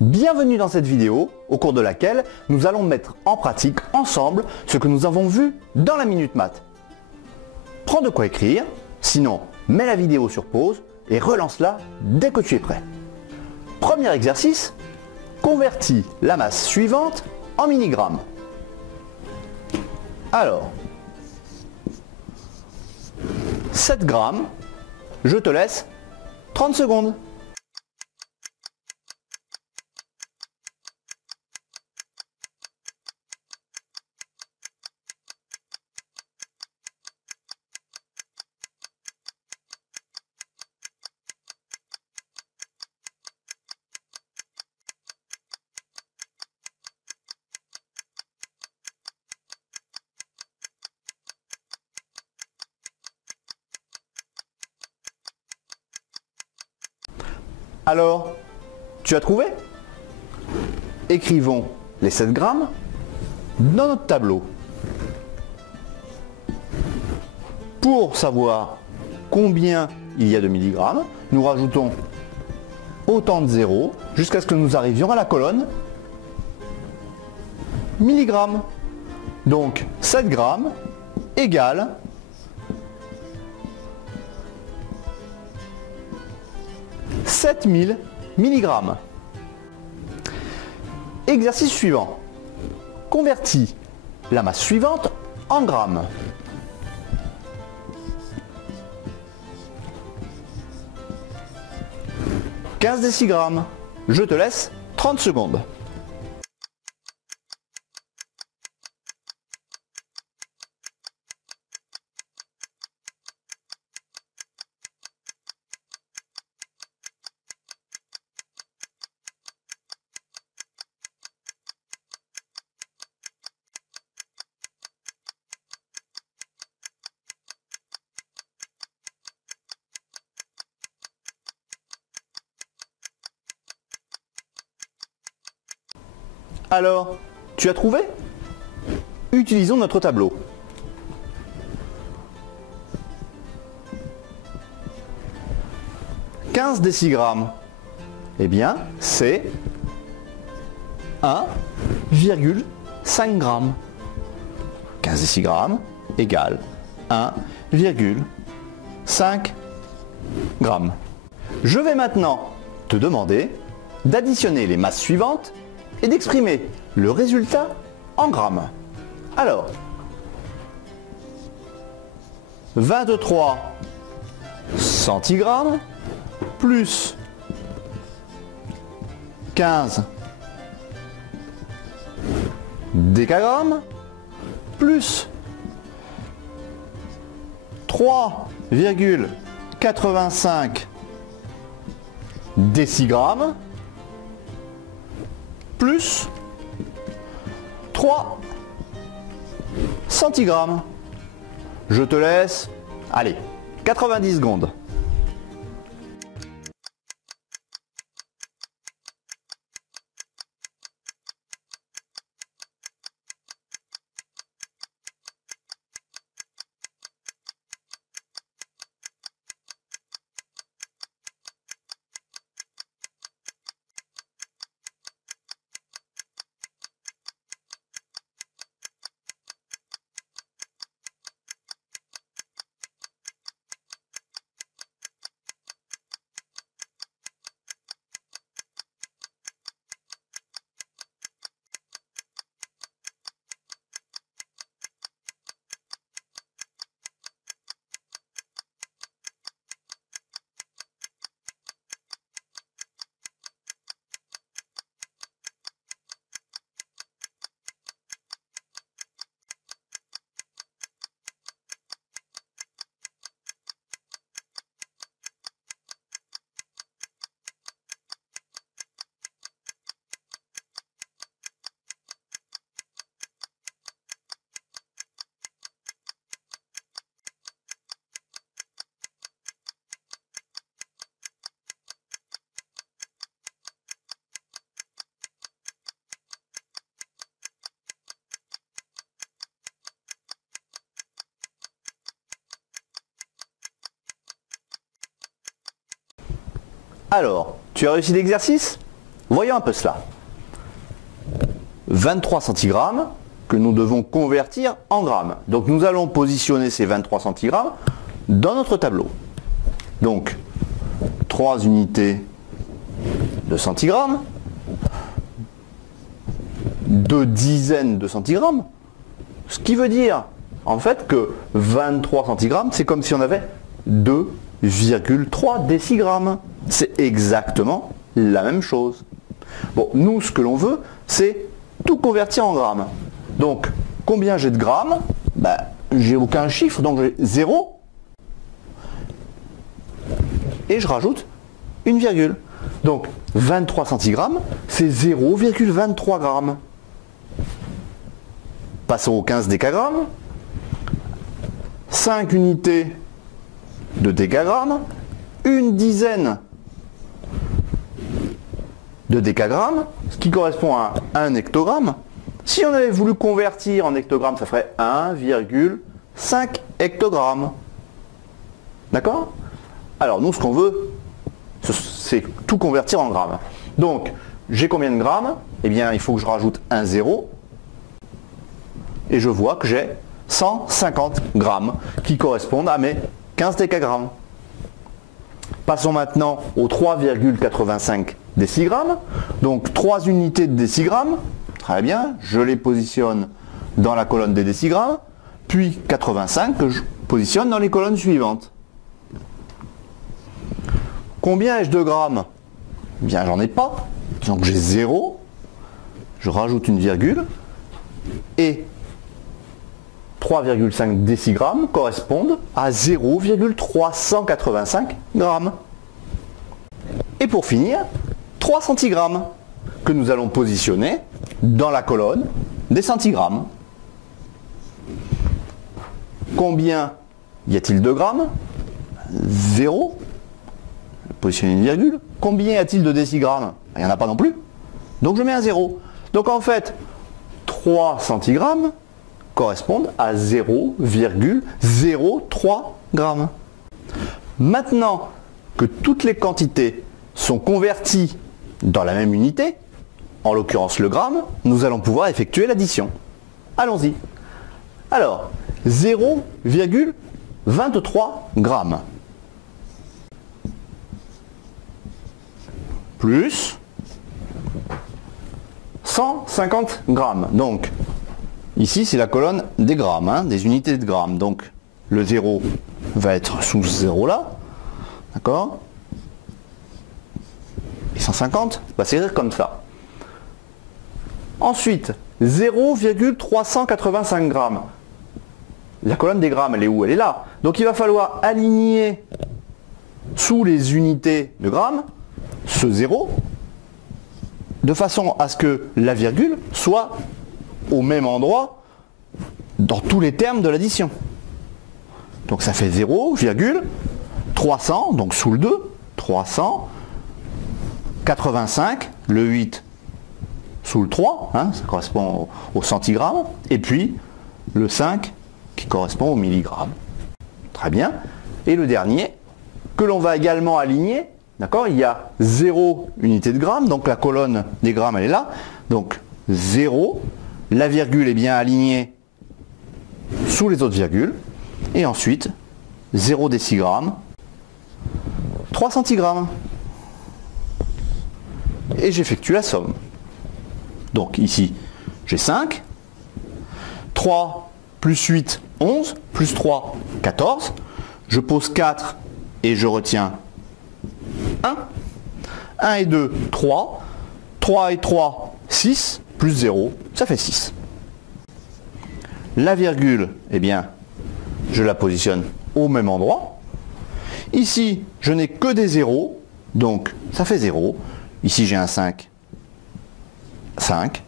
Bienvenue dans cette vidéo, au cours de laquelle nous allons mettre en pratique ensemble ce que nous avons vu dans la Minute Math. Prends de quoi écrire, sinon mets la vidéo sur pause et relance-la dès que tu es prêt. Premier exercice, convertis la masse suivante en milligrammes. Alors, 7 grammes, je te laisse 30 secondes. Alors, tu as trouvé? Écrivons les 7 grammes dans notre tableau. Pour savoir combien il y a de milligrammes, nous rajoutons autant de zéros jusqu'à ce que nous arrivions à la colonne milligrammes. Donc 7 grammes égale 7000 milligrammes. Exercice suivant. Convertis la masse suivante en grammes. « 15 décigrammes. Je te laisse 30 secondes. Alors, tu as trouvé? Utilisons notre tableau. « 15 décigrammes. Eh bien, c'est 1,5 g. 15 décigrammes égale 1,5 g. Je vais maintenant te demander d'additionner les masses suivantes et d'exprimer le résultat en grammes. Alors, 23 centigrammes plus 15 décagrammes plus 3,85 décigrammes plus 3 centigrammes. Je te laisse, allez, 90 secondes. Alors, tu as réussi l'exercice? voyons un peu cela. 23 centigrammes que nous devons convertir en grammes. Donc nous allons positionner ces 23 centigrammes dans notre tableau. Donc 3 unités de centigrammes, 2 dizaines de centigrammes, ce qui veut dire en fait que 23 centigrammes, c'est comme si on avait 2,3 décigrammes. C'est exactement la même chose. Bon, nous, ce que l'on veut, c'est tout convertir en grammes. Donc, combien j'ai de grammes? J'ai aucun chiffre, donc j'ai 0. Et je rajoute une virgule. Donc, 23 centigrammes, c'est 0,23 grammes. Passons aux 15 décagrammes. 5 unités de décagrammes, une dizaine de décagrammes, ce qui correspond à 1 hectogramme. Si on avait voulu convertir en hectogrammes, ça ferait 1,5 hectogrammes. D'accord? Alors nous, ce qu'on veut, c'est tout convertir en grammes. Donc, j'ai combien de grammes? Eh bien, il faut que je rajoute un 0. Et je vois que j'ai 150 grammes qui correspondent à mes 15 décagrammes. Passons maintenant aux 3,85 décigrammes. Donc 3 unités de décigrammes. Très bien, je les positionne dans la colonne des décigrammes. Puis 85 que je positionne dans les colonnes suivantes. Combien ai-je de grammes? Eh bien, j'en ai pas. Donc j'ai 0. Je rajoute une virgule. Et 3,5 décigrammes correspondent à 0,385 grammes. Et pour finir, 3 centigrammes que nous allons positionner dans la colonne des centigrammes. Combien y a-t-il de grammes? 0. Positionner une virgule. Combien y a-t-il de décigrammes? Il n'y en a pas non plus. Donc je mets un 0. Donc en fait, 3 centigrammes correspondent à 0,03 grammes. Maintenant que toutes les quantités sont converties dans la même unité, en l'occurrence le gramme, nous allons pouvoir effectuer l'addition. Allons-y. Alors, 0,23 grammes plus 150 grammes. Donc, ici, c'est la colonne des grammes, des unités de grammes. Donc, le 0 va être sous ce 0 là. D'accord? Et 150 va s'écrire comme ça. Ensuite, 0,385 grammes. La colonne des grammes, elle est où? Elle est là. Donc, il va falloir aligner sous les unités de grammes ce 0 de façon à ce que la virgule soit au même endroit dans tous les termes de l'addition. Donc ça fait 0,300, donc sous le 2, 385, le 8 sous le 3, ça correspond au centigramme, et puis le 5 qui correspond au milligramme. Très bien. Et le dernier, que l'on va également aligner, d'accord, il y a 0 unité de gramme, donc la colonne des grammes elle est là, donc 0, la virgule est bien alignée sous les autres virgules, et ensuite 0 décigramme, 3 centigrammes. Et j'effectue la somme. Donc ici j'ai 5, 3 plus 8, 11, plus 3, 14, je pose 4 et je retiens 1, 1 et 2, 3, 3 et 3, 6, plus 0, ça fait 6. La virgule, eh bien, je la positionne au même endroit. Ici, je n'ai que des zéros, donc ça fait 0. Ici, j'ai un 5, 5,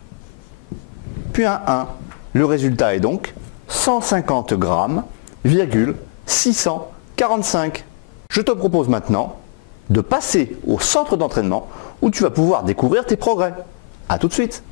puis un 1. Le résultat est donc 150 grammes, 645. Je te propose maintenant de passer au centre d'entraînement où tu vas pouvoir découvrir tes progrès. A tout de suite.